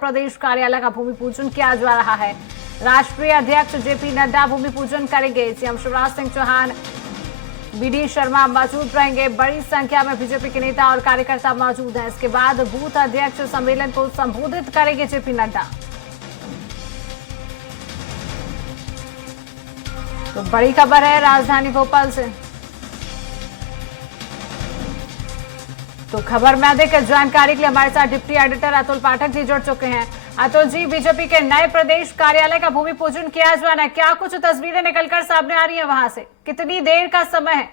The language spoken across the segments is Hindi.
प्रदेश कार्यालय का भूमि पूजन किया जा रहा है। राष्ट्रीय अध्यक्ष जेपी नड्डा भूमि पूजन करेंगे। सीएम शिवराज सिंह चौहान, बीडी शर्मा मौजूद रहेंगे। बड़ी संख्या में बीजेपी के नेता और कार्यकर्ता मौजूद हैं। इसके बाद बूथ अध्यक्ष सम्मेलन को संबोधित करेंगे जेपी नड्डा। तो बड़ी खबर है राजधानी भोपाल से। तो खबर में अधिक जानकारी के लिए हमारे साथ डिप्टी एडिटर अतुल पाठक जी जुड़ चुके हैं। अतुल जी, बीजेपी के नए प्रदेश कार्यालय का भूमि पूजन किया जाना है, क्या कुछ तस्वीरें निकलकर सामने आ रही हैं वहां से? कितनी देर का समय है?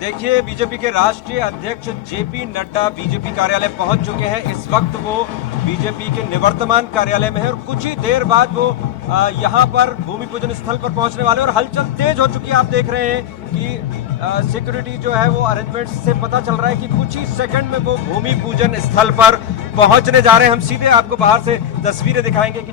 देखिए, बीजेपी के राष्ट्रीय अध्यक्ष जेपी नड्डा बीजेपी कार्यालय पहुंच चुके हैं। इस वक्त वो बीजेपी के निवर्तमान कार्यालय में है और कुछ ही देर बाद वो यहां पर भूमि पूजन स्थल पर पहुंचने वाले और हलचल तेज हो चुकी है। आप देख रहे हैं कि सिक्योरिटी जो है वो अरेंजमेंट से पता चल रहा है कि कुछ ही सेकंड में वो भूमि पूजन स्थल पर पहुंचने जा रहे हैं। हम सीधे आपको बाहर से तस्वीरें दिखाएंगे कि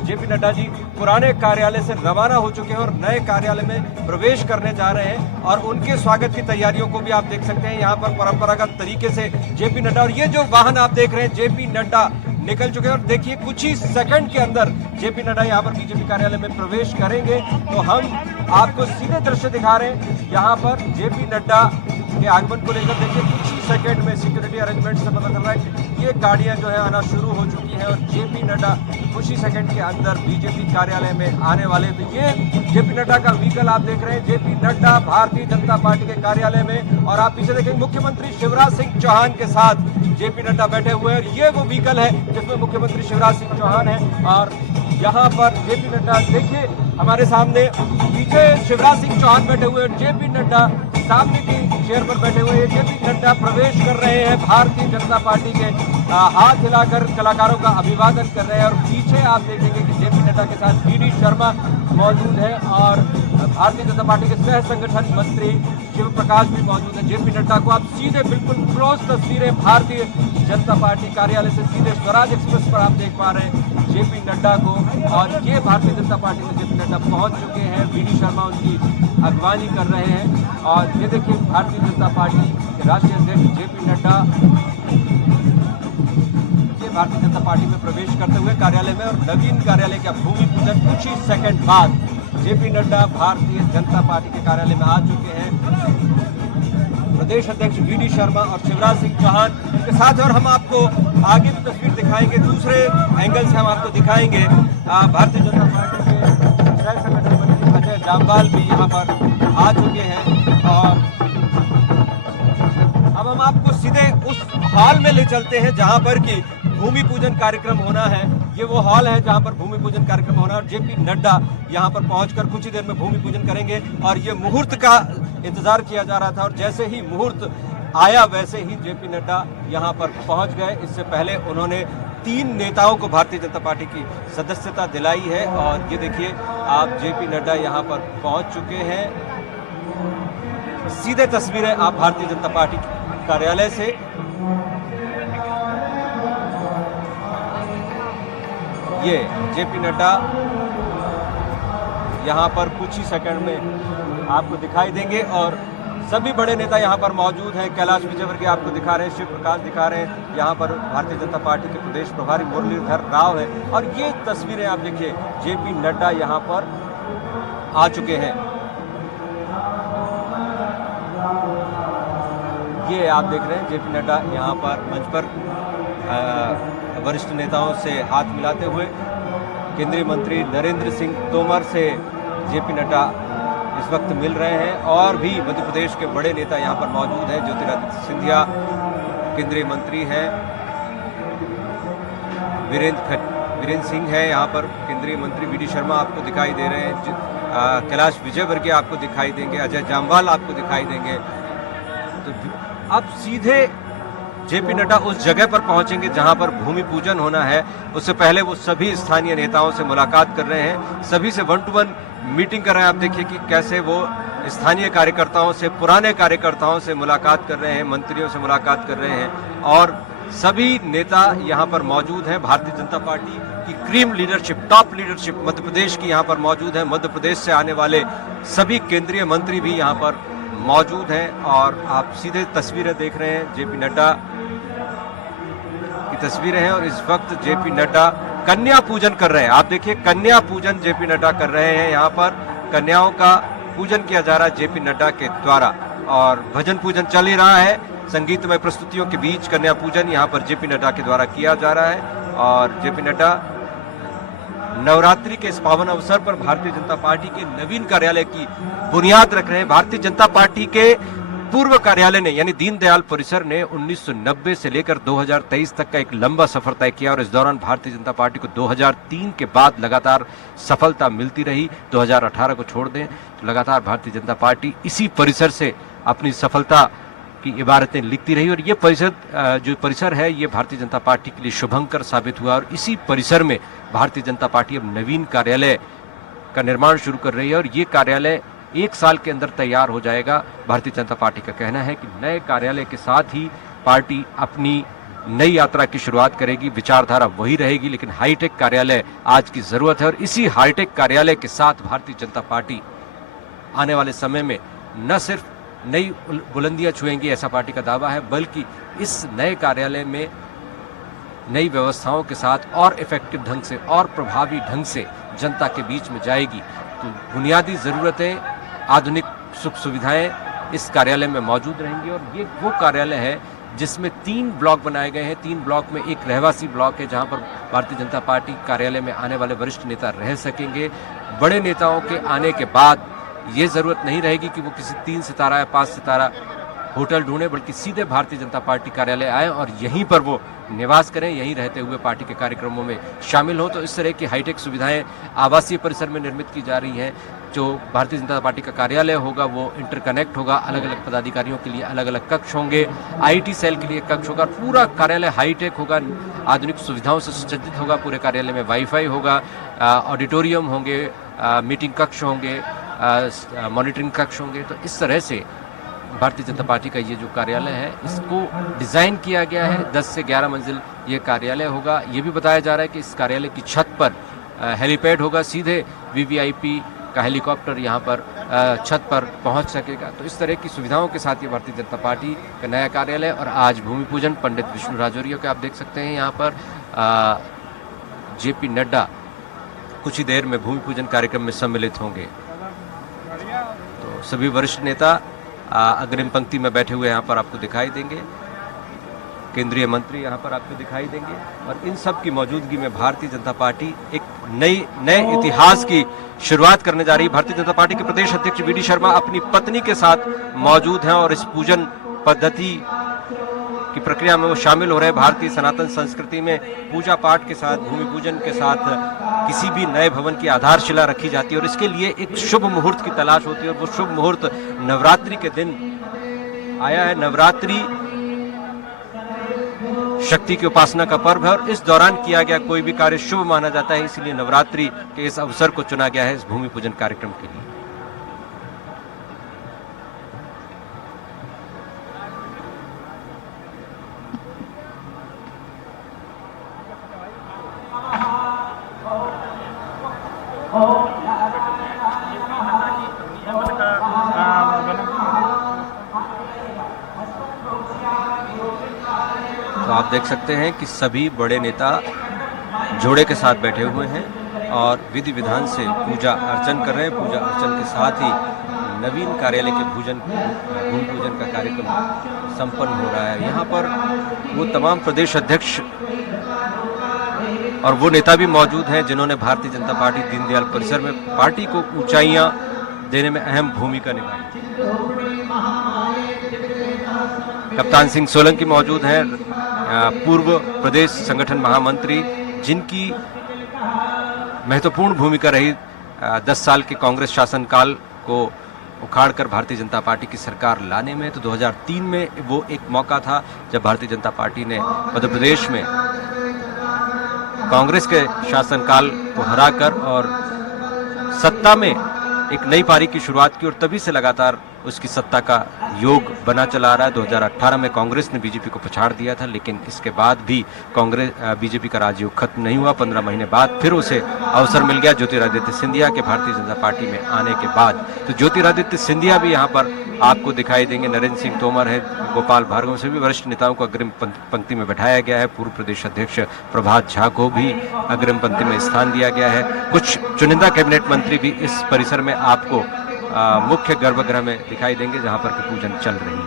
जेपी नड्डा जी पुराने कार्यालय से रवाना हो चुके हैं और नए कार्यालय में प्रवेश करने जा रहे हैं और उनके स्वागत की तैयारियों को भी आप देख सकते हैं। यहाँ पर परंपरागत तरीके से जेपी नड्डा और ये जो वाहन आप देख रहे हैं जेपी नड्डा निकल चुके हैं और देखिए कुछ ही सेकंड के अंदर जेपी नड्डा यहाँ पर बीजेपी कार्यालय में प्रवेश करेंगे। तो हम आपको सीधे दृश्य दिखा रहे हैं यहाँ पर जेपी नड्डा के आगमन को लेकर। देखिए कुछ ही सेकंड में सिक्योरिटी अरेंजमेंट से पता चल रहा है कि ये गाड़ियां जो है आना शुरू हो चुकी हैं और जेपी नड्डा कुछ ही सेकंड के अंदर बीजेपी कार्यालय में आने वाले। तो ये जेपी नड्डा का व्हीकल आप देख रहे हैं, जेपी नड्डा भारतीय जनता पार्टी के कार्यालय में। और आप पीछे देखेंगे मुख्यमंत्री शिवराज सिंह चौहान के साथ जेपी नड्डा बैठे हुए हैं और ये वो व्हीकल है जिसमें मुख्यमंत्री शिवराज सिंह चौहान है। और यहाँ पर जेपी नड्डा देखिए हमारे सामने, पीछे शिवराज सिंह चौहान बैठे हुए हैं, जेपी नड्डा सामने की चेयर पर बैठे हुए हैं। जेपी नड्डा प्रवेश कर रहे हैं भारतीय जनता पार्टी के, हाथ हिलाकर कलाकारों का अभिवादन कर रहे हैं। और पीछे आप देखेंगे कि जेपी नड्डा के साथ बीडी शर्मा मौजूद है और भारतीय जनता पार्टी के सह संगठन मंत्री शिव प्रकाश भी मौजूद है। जेपी नड्डा को आप सीधे बिल्कुल क्लोज तस्वीरें भारतीय जनता पार्टी कार्यालय से सीधे स्वराज एक्सप्रेस पर आप देख पा रहे हैं जेपी नड्डा को। और ये भारतीय जनता पार्टी में जेपी नड्डा पहुंच चुके हैं, बीडी शर्मा उनकी अगवानी कर रहे हैं। और ये देखिए भारतीय जनता पार्टी के राष्ट्रीय अध्यक्ष जेपी नड्डा ये भारतीय जनता पार्टी में प्रवेश करते हुए कार्यालय में और नवीन कार्यालय का भूमि पूजन कुछ ही सेकंड बाद जेपी नड्डा भारतीय जनता पार्टी के कार्यालय में आ चुके हैं। प्रदेश अध्यक्ष बीडी शर्मा और शिवराज सिंह चौहान के साथ। और हम आपको आगे भी तस्वीर दिखाएंगे, दूसरे एंगल से हम आपको दिखाएंगे। भारतीय जनता पार्टी के सह संगठन मंत्री अजय जामवाल भी यहाँ पर आ चुके हैं। और अब हम आपको सीधे उस हॉल में ले चलते हैं जहाँ पर कि भूमि पूजन कार्यक्रम होना है। ये वो हॉल है जहाँ पर भूमि पूजन कार्यक्रम होना है और जेपी नड्डा यहाँ पर पहुंचकर कुछ ही देर में भूमि पूजन करेंगे। और ये मुहूर्त का इंतजार किया जा रहा था और जैसे ही मुहूर्त आया वैसे ही जेपी नड्डा यहाँ पर पहुंच गए। इससे पहले उन्होंने 3 नेताओं को भारतीय जनता पार्टी की सदस्यता दिलाई है। और ये देखिए आप जेपी नड्डा यहाँ पर पहुंच चुके हैं। सीधे तस्वीरें आप भारतीय जनता पार्टी कार्यालय से। ये जेपी नड्डा यहाँ पर कुछ ही सेकंड में आपको दिखाई देंगे और सभी बड़े नेता यहाँ पर मौजूद हैं। कैलाश विजयवर्गीय आपको दिखा रहे हैं, शिव प्रकाश दिखा रहे हैं, यहाँ पर भारतीय जनता पार्टी के प्रदेश प्रभारी मुरलीधर राव है। और ये तस्वीरें आप देखिए जेपी नड्डा यहाँ पर आ चुके हैं। ये आप देख रहे हैं जेपी नड्डा यहाँ पर मंच पर वरिष्ठ नेताओं से हाथ मिलाते हुए। केंद्रीय मंत्री नरेंद्र सिंह तोमर से जेपी नड्डा इस वक्त मिल रहे हैं और भी मध्य प्रदेश के बड़े नेता यहाँ पर मौजूद हैं। ज्योतिरादित्य सिंधिया केंद्रीय मंत्री हैं, वीरेंद्र सिंह है यहाँ पर केंद्रीय मंत्री, बीडी शर्मा आपको दिखाई दे रहे हैं, कैलाश विजयवर्गीय आपको दिखाई देंगे, अजय जामवाल आपको दिखाई देंगे। तो अब सीधे जेपी नड्डा उस जगह पर पहुंचेंगे जहां पर भूमि पूजन होना है। उससे पहले वो सभी स्थानीय नेताओं से मुलाकात कर रहे हैं, सभी से 1-to-1 मीटिंग कर रहे हैं। आप देखिए कि कैसे वो स्थानीय कार्यकर्ताओं से, पुराने कार्यकर्ताओं से मुलाकात कर रहे हैं, मंत्रियों से मुलाकात कर रहे हैं। और सभी नेता यहाँ पर मौजूद हैं। भारतीय जनता पार्टी की cream leadership, top leadership Madhya Pradesh की यहाँ पर मौजूद है। मध्य प्रदेश से आने वाले सभी केंद्रीय मंत्री भी यहाँ पर मौजूद हैं। और आप सीधे तस्वीरें देख रहे हैं जेपी नड्डा की तस्वीरें हैं और इस वक्त जेपी नड्डा कन्या पूजन कर रहे हैं। आप देखिए, कन्या पूजन जेपी नड्डा कर रहे हैं। यहाँ पर कन्याओं का पूजन किया जा रहा है जेपी नड्डा के द्वारा और भजन पूजन चल ही रहा है। संगीतमय प्रस्तुतियों के बीच कन्या पूजन यहाँ पर जेपी नड्डा के द्वारा किया जा रहा है और जेपी नड्डा नवरात्रि के इस पावन अवसर पर भारतीय जनता पार्टी के नवीन कार्यालय की बुनियाद रख रहे हैं। भारतीय जनता पार्टी के पूर्व कार्यालय ने यानी दीनदयाल परिसर ने 1990 से लेकर 2023 तक का एक लंबा सफर तय किया और इस दौरान भारतीय जनता पार्टी को 2003 के बाद लगातार सफलता मिलती रही। 2018 को छोड़ दें तो लगातार भारतीय जनता पार्टी इसी परिसर से अपनी सफलता की इबारतें लिखती रही और ये जो परिसर है ये भारतीय जनता पार्टी के लिए शुभंकर साबित हुआ और इसी परिसर में भारतीय जनता पार्टी अब नवीन कार्यालय का निर्माण शुरू कर रही है और ये कार्यालय 1 साल के अंदर तैयार हो जाएगा। भारतीय जनता पार्टी का कहना है कि नए कार्यालय के साथ ही पार्टी अपनी नई यात्रा की शुरुआत करेगी। विचारधारा वही रहेगी लेकिन हाईटेक कार्यालय आज की जरूरत है और इसी हाईटेक कार्यालय के साथ भारतीय जनता पार्टी आने वाले समय में न सिर्फ नई बुलंदियां छुएंगी, ऐसा पार्टी का दावा है, बल्कि इस नए कार्यालय में नई व्यवस्थाओं के साथ और इफेक्टिव ढंग से और प्रभावी ढंग से जनता के बीच में जाएगी। तो बुनियादी ज़रूरतें, आधुनिक सुख सुविधाएं इस कार्यालय में मौजूद रहेंगी और ये वो कार्यालय है जिसमें 3 ब्लॉक बनाए गए हैं। 3 ब्लॉक में एक रहवासी ब्लॉक है जहां पर भारतीय जनता पार्टी कार्यालय में आने वाले वरिष्ठ नेता रह सकेंगे। बड़े नेताओं के आने के बाद ये ज़रूरत नहीं रहेगी कि वो किसी 3 सितारा या 5 सितारा होटल ढूंढे, बल्कि सीधे भारतीय जनता पार्टी कार्यालय आए और यहीं पर वो निवास करें, यहीं रहते हुए पार्टी के कार्यक्रमों में शामिल हो। तो इस तरह की हाईटेक सुविधाएं आवासीय परिसर में निर्मित की जा रही हैं। जो भारतीय जनता पार्टी का कार्यालय होगा वो इंटरकनेक्ट होगा, अलग अलग पदाधिकारियों के लिए अलग अलग कक्ष होंगे, IT सेल के लिए कक्ष होगा, पूरा कार्यालय हाईटेक होगा, आधुनिक सुविधाओं से सुसज्जित होगा। पूरे कार्यालय में वाईफाई होगा, ऑडिटोरियम होंगे, मीटिंग कक्ष होंगे, मॉनिटरिंग कक्ष होंगे। तो इस तरह से भारतीय जनता पार्टी का ये जो कार्यालय है इसको डिज़ाइन किया गया है। 10 से 11 मंजिल ये कार्यालय होगा। ये भी बताया जा रहा है कि इस कार्यालय की छत पर हेलीपैड होगा, सीधे VVIP का हेलीकॉप्टर यहाँ पर छत पर पहुँच सकेगा। तो इस तरह की सुविधाओं के साथ ये भारतीय जनता पार्टी का नया कार्यालय और आज भूमि पूजन पंडित विष्णु राजौरिया के आप देख सकते हैं यहाँ पर जेपी नड्डा कुछ ही देर में भूमि पूजन कार्यक्रम में सम्मिलित होंगे। तो सभी वरिष्ठ नेता अग्रिम पंक्ति में बैठे हुए यहाँ पर आपको दिखाई देंगे, केंद्रीय मंत्री यहाँ पर आपको दिखाई देंगे और इन सब की मौजूदगी में भारतीय जनता पार्टी एक नए इतिहास की शुरुआत करने जा रही है। भारतीय जनता पार्टी के प्रदेश अध्यक्ष VD शर्मा अपनी पत्नी के साथ मौजूद हैं और इस पूजन पद्धति की प्रक्रिया में वो शामिल हो रहे हैं। भारतीय सनातन संस्कृति में पूजा पाठ के साथ, भूमि पूजन के साथ किसी भी नए भवन की आधारशिला रखी जाती है और इसके लिए एक शुभ मुहूर्त की तलाश होती है और वो शुभ मुहूर्त नवरात्रि के दिन आया है। नवरात्रि शक्ति की उपासना का पर्व है और इस दौरान किया गया कोई भी कार्य शुभ माना जाता है, इसलिए नवरात्रि के इस अवसर को चुना गया है इस भूमि पूजन कार्यक्रम के लिए। तो आप देख सकते हैं कि सभी बड़े नेता जोड़े के साथ बैठे हुए हैं और विधि विधान से पूजा अर्चन कर रहे हैं। पूजा अर्चन के साथ ही नवीन कार्यालय के भूमि पूजन का कार्यक्रम संपन्न हो रहा है। यहाँ पर वो तमाम प्रदेश अध्यक्ष और वो नेता भी मौजूद हैं जिन्होंने भारतीय जनता पार्टी दीनदयाल परिसर में पार्टी को ऊंचाइयां देने में अहम भूमिका निभाई। कप्तान सिंह सोलंकी मौजूद हैं, पूर्व प्रदेश संगठन महामंत्री, जिनकी महत्वपूर्ण भूमिका रही 10 साल के कांग्रेस शासनकाल को उखाड़कर भारतीय जनता पार्टी की सरकार लाने में। तो 2003 में वो एक मौका था जब भारतीय जनता पार्टी ने मध्य प्रदेश में कांग्रेस के शासनकाल को हराकर और सत्ता में एक नई पारी की शुरुआत की और तभी से लगातार उसकी सत्ता का योग बना चला रहा है। 2018 में कांग्रेस ने बीजेपी को पछाड़ दिया था, लेकिन इसके बाद भी कांग्रेस बीजेपी का राजयोग खत्म नहीं हुआ। 15 महीने बाद फिर उसे अवसर मिल गया ज्योतिरादित्य सिंधिया के भारतीय जनता पार्टी में आने के बाद। तो ज्योतिरादित्य सिंधिया भी यहाँ पर आपको दिखाई देंगे। नरेंद्र सिंह तोमर है, गोपाल भार्गव से भी वरिष्ठ नेताओं को अग्रिम पंक्ति में बैठाया गया है। पूर्व प्रदेश अध्यक्ष प्रभात झा को भी अग्रिम पंक्ति में स्थान दिया गया है। कुछ चुनिंदा कैबिनेट मंत्री भी इस परिसर में आपको मुख्य गर्भगृह में दिखाई देंगे, जहां पर की पूजन चल रही है।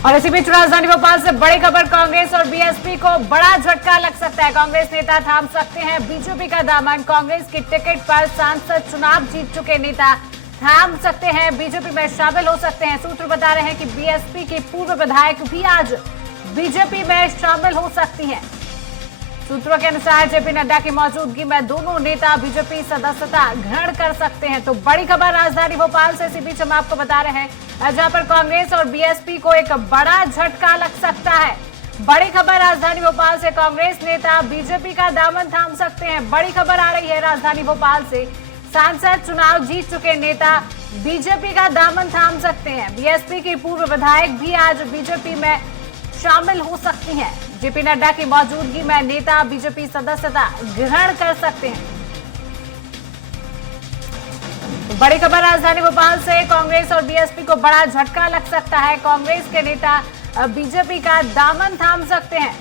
और इसी बीच राजधानी भोपाल से बड़ी खबर, कांग्रेस और बीएसपी को बड़ा झटका लग सकता है। कांग्रेस नेता थाम सकते हैं बीजेपी का दामन। कांग्रेस की टिकट पर सांसद चुनाव जीत चुके नेता थाम सकते हैं, बीजेपी में शामिल हो सकते हैं। सूत्र बता रहे हैं कि बीएसपी की पूर्व विधायक भी आज बीजेपी में शामिल हो सकती हैं। सूत्रों के अनुसार जेपी नड्डा की मौजूदगी में दोनों नेता बीजेपी सदस्यता ग्रहण कर सकते हैं। तो बड़ी खबर राजधानी भोपाल से, इसी बीच हम आपको बता रहे हैं जहां पर कांग्रेस और बीएसपी को एक बड़ा झटका लग सकता है। बड़ी खबर राजधानी भोपाल से, कांग्रेस नेता बीजेपी का दामन थाम सकते हैं। बड़ी खबर आ रही है राजधानी भोपाल से, सांसद चुनाव जीत चुके नेता बीजेपी का दामन थाम सकते हैं। बीएसपी की पूर्व विधायक भी आज बीजेपी में शामिल हो सकती हैं। जेपी नड्डा की मौजूदगी में नेता बीजेपी सदस्यता ग्रहण कर सकते हैं। बड़ी खबर राजधानी भोपाल से, कांग्रेस और बीएसपी को बड़ा झटका लग सकता है। कांग्रेस के नेता बीजेपी का दामन थाम सकते हैं।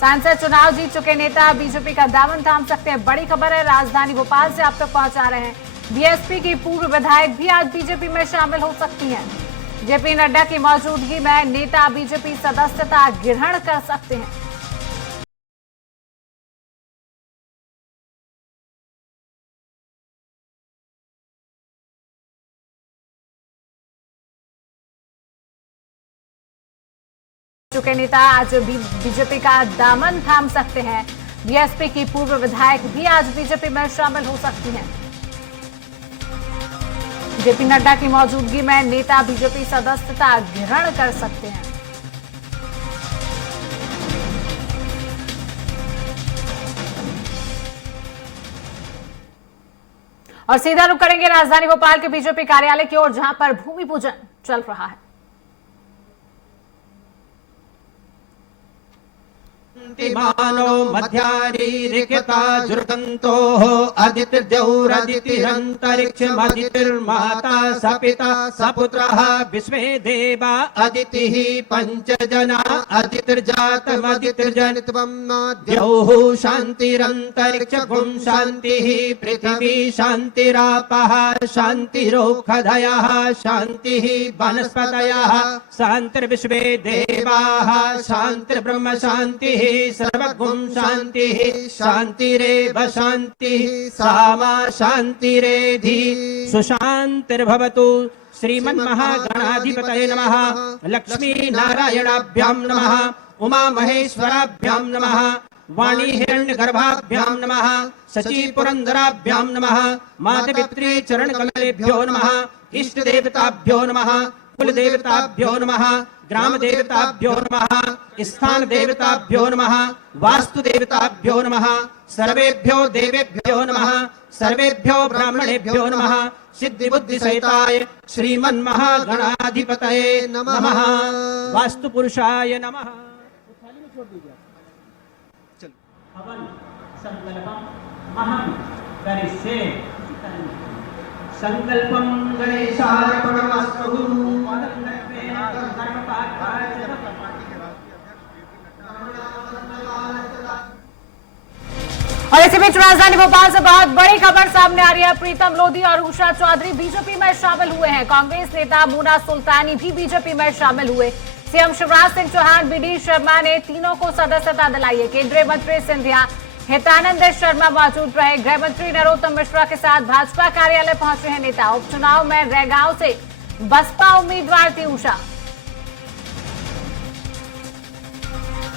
सांसद चुनाव जीत चुके नेता बीजेपी का दामन थाम सकते हैं। बड़ी खबर है राजधानी भोपाल से आप तक पहुंचा रहे हैं। बीएसपी की पूर्व विधायक भी आज बीजेपी में शामिल हो सकती हैं। जेपी नड्डा की मौजूदगी में नेता बीजेपी सदस्यता ग्रहण कर सकते हैं। चुके नेता आज बीजेपी का दामन थाम सकते हैं। बीएसपी की पूर्व विधायक भी आज बीजेपी में शामिल हो सकती हैं। जेपी नड्डा की मौजूदगी में नेता बीजेपी सदस्यता ग्रहण कर सकते हैं। और सीधा रुख करेंगे राजधानी भोपाल के बीजेपी कार्यालय की ओर, जहां पर भूमि पूजन चल रहा है। मानो मध्यारीरिक्ता जुर्गन्तोः अदितिर्द्यौरदितिरन्तरिक्षमदितिर्माता सपिता सपुत्रः विश्वे देवा अदितिः पञ्चजना अदितिर्जातमदितिर्जनित्वं द्यौः शान्तिरन्तरिक्षगुं शान्तिः पृथिवी शान्तिरापः शान्तिरोषधयः शान्तिः वनस्पतयः शान्तिर्विश्वे देवाः शान्तिर्ब्रह्म शान्तिः सर्वगुं शान्तिः शान्तिरेव शान्तिः सामा शान्तिरेधि सुशान्तिर्भवतु। श्रीमन्महागणाधिपतये नमः। लक्ष्मी नारायणाभ्यां नमः। उमा महेश्वराभ्यां नमः। वाणी हिरण्यगर्भाभ्यां नमः। शची पुरंदराभ्यां नमः। मातपित्री चरणकमलेभ्यो नमः। इष्ट देवताभ्यो नमः। कुल देवताभ्यो नमः। ग्राम देवताभ्यो नमः। स्थान देवताभ्यो नमः। वास्तु देवताभ्यो नमः। सर्वेभ्यो देवेभ्यो नमः। सर्वेभ्यो ब्राह्मणेभ्यो नमः। सिद्धि बुद्धि सहिताय श्रीमन्महागणाधिपतये नमः। वास्तु पुरुषाय नमः। हवन संकल्पम अहम करिष्ये। संकल्पम गणेशार्पणमस्तु। और इसी बीच राजधानी भोपाल से बहुत बड़ी खबर सामने आ रही है। प्रीतम लोधी और उषा चौधरी बीजेपी में शामिल हुए हैं। कांग्रेस नेता मुना सुल्तानी भी बीजेपी में शामिल हुए। सीएम शिवराज सिंह चौहान, बीडी शर्मा ने तीनों को सदस्यता दिलाई है। केंद्रीय मंत्री सिंधिया, हितानंद शर्मा मौजूद रहे। गृह मंत्री नरोत्तम मिश्रा के साथ भाजपा कार्यालय पहुंचे हैं नेता। उपचुनाव में रैगांव से बसपा उम्मीदवार थी उषा।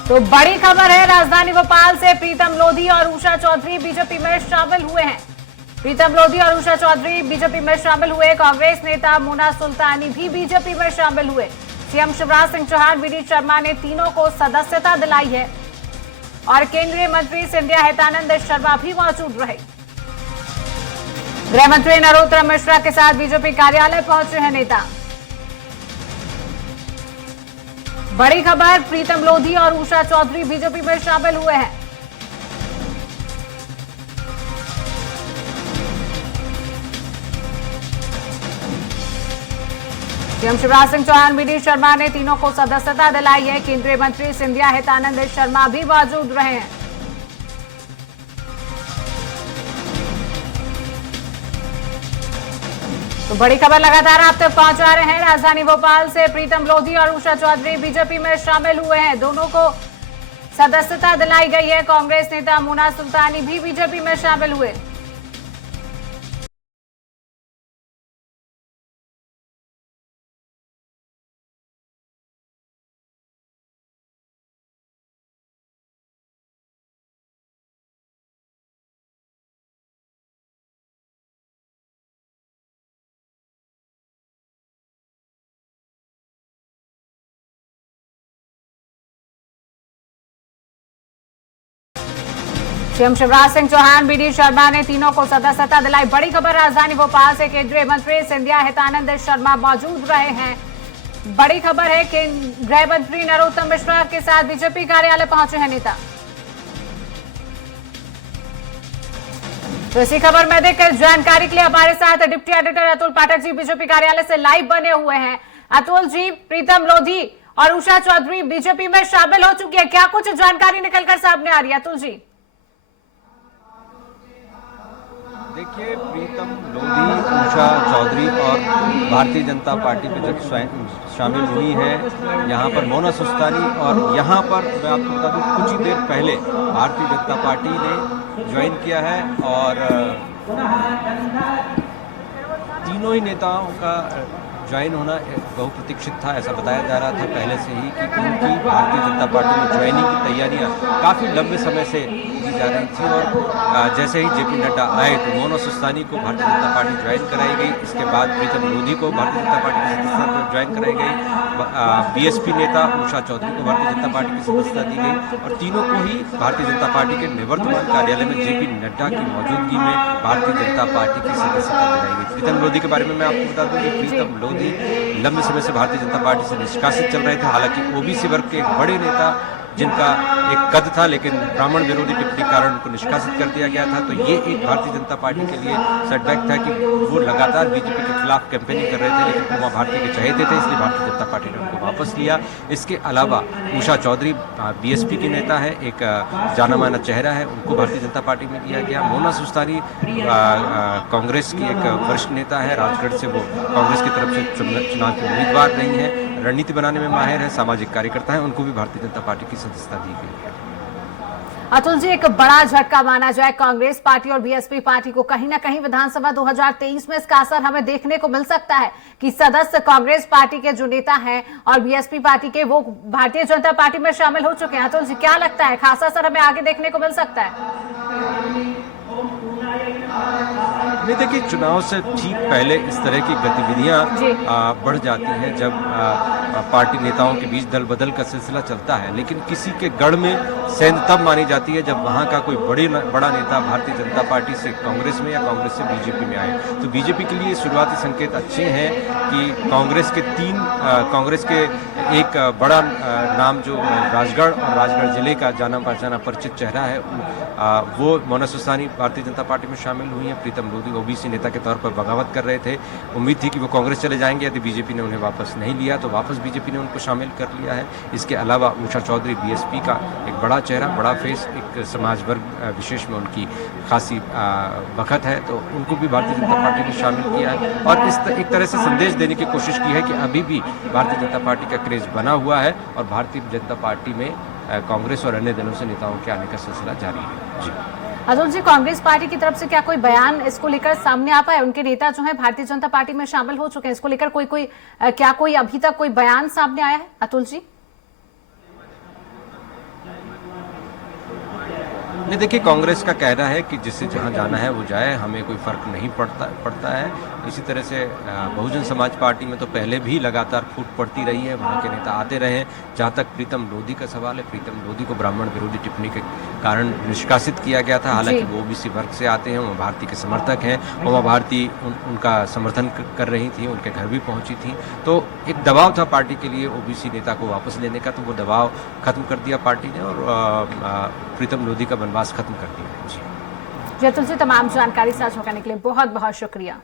तो बड़ी खबर है राजधानी भोपाल से, प्रीतम लोधी और उषा चौधरी बीजेपी में शामिल हुए हैं। प्रीतम लोधी और उषा चौधरी बीजेपी में शामिल हुए। कांग्रेस नेता मोना सुल्तानी भी बीजेपी में शामिल हुए। सीएम शिवराज सिंह चौहान, वीडी शर्मा ने तीनों को सदस्यता दिलाई है और केंद्रीय मंत्री सिंधिया हितानंद शर्मा भी मौजूद रहे। गृह मंत्री नरोत्तम मिश्रा के साथ बीजेपी कार्यालय पहुंचे हैं नेता। बड़ी खबर, प्रीतम लोधी और उषा चौधरी बीजेपी में शामिल हुए हैं। सीएम शिवराज सिंह चौहान, वीडी शर्मा ने तीनों को सदस्यता दिलाई है। केंद्रीय मंत्री सिंधिया हितानंद शर्मा भी मौजूद रहे हैं। तो बड़ी खबर लगातार आप तक पहुंचा रहे हैं। राजधानी भोपाल से प्रीतम लोधी और उषा चौधरी बीजेपी में शामिल हुए हैं। दोनों को सदस्यता दिलाई गई है। कांग्रेस नेता मोना सुल्तानी भी बीजेपी में शामिल हुए। सीएम शिवराज सिंह चौहान, वीडी शर्मा ने तीनों को सदस्यता दिलाई। बड़ी खबर राजधानी भोपाल से केंद्रीय मंत्री सिंधिया हितानंद शर्मा मौजूद रहे हैं। बड़ी खबर है कि गृह मंत्री नरोत्तम मिश्रा के साथ बीजेपी कार्यालय पहुंचे हैं नेता। तो इसी खबर में अधिक जानकारी के लिए हमारे साथ deputy editor Atul Pathak ji BJP कार्यालय से लाइव बने हुए हैं। अतुल जी, प्रीतम लोधी और उषा चौधरी बीजेपी में शामिल हो चुकी है, क्या कुछ जानकारी निकलकर सामने आ रही है अतुल जी? देखिए, प्रीतम लोधी, उषा चौधरी और भारतीय जनता पार्टी में जब शामिल हुई है यहाँ पर मोना सुल्तानी, और यहाँ पर मैं आपको बता दूँ कुछ ही देर पहले भारतीय जनता पार्टी ने ज्वाइन किया है और तीनों ही नेताओं का ज्वाइन होना बहुप्रतीक्षित था। ऐसा बताया जा रहा था पहले से ही कि उनकी भारतीय जनता पार्टी में ज्वाइनिंग की तैयारियां काफ़ी लंबे समय से की जा रही थी और जैसे ही जेपी नड्डा आए तो मोना सुल्तानी को भारतीय जनता पार्टी ज्वाइन कराई गई। इसके बाद प्रीतम लोधी को भारतीय जनता पार्टी की सदस्यता ज्वाइन कराई गई। बीएसपी नेता उषा चौधरी को भारतीय जनता पार्टी की सदस्यता दी गई और तीनों को ही भारतीय जनता पार्टी के निवर्तमान कार्यालय में जेपी नड्डा की मौजूदगी में भारतीय जनता पार्टी की सदस्यता दिलाई गई। प्रीतम लोधी के बारे में मैं आपको बता दूं कि प्रीतम लोधी लंबे समय से भारतीय जनता पार्टी से निष्कासित चल रहे थे। हालांकि ओबीसी वर्ग के एक बड़े नेता जिनका एक कद था, लेकिन ब्राह्मण विरोधी टिप्पणी कारण उनको निष्कासित कर दिया गया था। तो ये एक भारतीय जनता पार्टी के लिए सेटबैक था कि वो लगातार बीजेपी के खिलाफ कैंपेनिंग कर रहे थे, लेकिन उमा भारती के चहेते थे, इसलिए भारतीय जनता पार्टी ने उनको वापस लिया। इसके अलावा उषा चौधरी बीएसपी की नेता है, एक जाना माना चेहरा है, उनको भारतीय जनता पार्टी में लिया गया। मोना सुल्तानी कांग्रेस की एक वरिष्ठ नेता है, राजगढ़ से वो कांग्रेस की तरफ से चुनाव की उम्मीदवार नहीं है, रणनीति बनाने में माहिर है, सामाजिक कार्यकर्ता है, उनको भी भारतीय जनता पार्टी की सदस्यता दी गई है। अतुल जी, एक बड़ा झटका माना जाए कांग्रेस पार्टी और बीएसपी पार्टी को, कहीं ना कहीं विधानसभा 2023 में इसका असर हमें देखने को मिल सकता है कि सदस्य कांग्रेस पार्टी के जो नेता हैं और बीएसपी पार्टी के वो भारतीय जनता पार्टी में शामिल हो चुके हैं। अतुल जी, क्या लगता है खासा असर हमें आगे देखने को मिल सकता है? नहीं, देखिए, चुनाव से ठीक पहले इस तरह की गतिविधियां बढ़ जाती हैं जब पार्टी नेताओं के बीच दल बदल का सिलसिला चलता है, लेकिन किसी के गढ़ में सेंध तब मानी जाती है जब वहां का कोई बड़ा नेता भारतीय जनता पार्टी से कांग्रेस में या कांग्रेस से बीजेपी में आए। तो बीजेपी के लिए शुरुआती संकेत अच्छे हैं कि कांग्रेस के एक बड़ा नाम जो राजगढ़ जिले का जाना पहचाना परिचित चेहरा है, वो मोना सुल्तानी भारतीय जनता पार्टी में शामिल हुई है। प्रीतम लोधी ओबीसी नेता के तौर पर बगावत कर रहे थे, उम्मीद थी कि वो कांग्रेस चले जाएंगे, यदि बीजेपी ने उन्हें वापस नहीं लिया तो वापस बीजेपी ने उनको शामिल कर लिया है। इसके अलावा उषा चौधरी बीएसपी का एक बड़ा चेहरा, बड़ा फेस, एक समाज वर्ग विशेष में उनकी खासी वक़्त है, तो उनको भी भारतीय जनता पार्टी ने शामिल किया है और एक तरह से संदेश देने की कोशिश की है कि अभी भी भारतीय जनता पार्टी का क्रेज बना हुआ है और भारतीय जनता पार्टी में कांग्रेस और अन्य दलों से नेताओं के आने का सिलसिला जारी है। जी अतुल जी, कांग्रेस पार्टी की तरफ से क्या कोई बयान इसको लेकर सामने आ पाए? उनके नेता जो है भारतीय जनता पार्टी में शामिल हो चुके हैं, इसको लेकर कोई अभी तक कोई बयान सामने आया है अतुल जी? नहीं, देखिए कांग्रेस का कहना है कि जिससे जहां जाना है वो जाए, हमें कोई फर्क नहीं पड़ता है। इसी तरह से बहुजन समाज पार्टी में तो पहले भी लगातार फूट पड़ती रही है, वहां के नेता आते रहे। जहां तक प्रीतम लोधी का सवाल है, प्रीतम लोधी को ब्राह्मण विरोधी टिप्पणी के कारण निष्कासित किया गया था। हालांकि वो ओबीसी वर्ग से आते हैं, उमा भारती के समर्थक हैं। उमा भारती उनका समर्थन कर रही थी, उनके घर भी पहुंची थी। तो एक दबाव था पार्टी के लिए ओबीसी नेता को वापस लेने का, तो वो दबाव खत्म कर दिया पार्टी ने और प्रीतम लोधी का बनवास खत्म कर दिया। जी जी अतुल जी, तमाम जानकारी साझा करने के लिए बहुत बहुत शुक्रिया।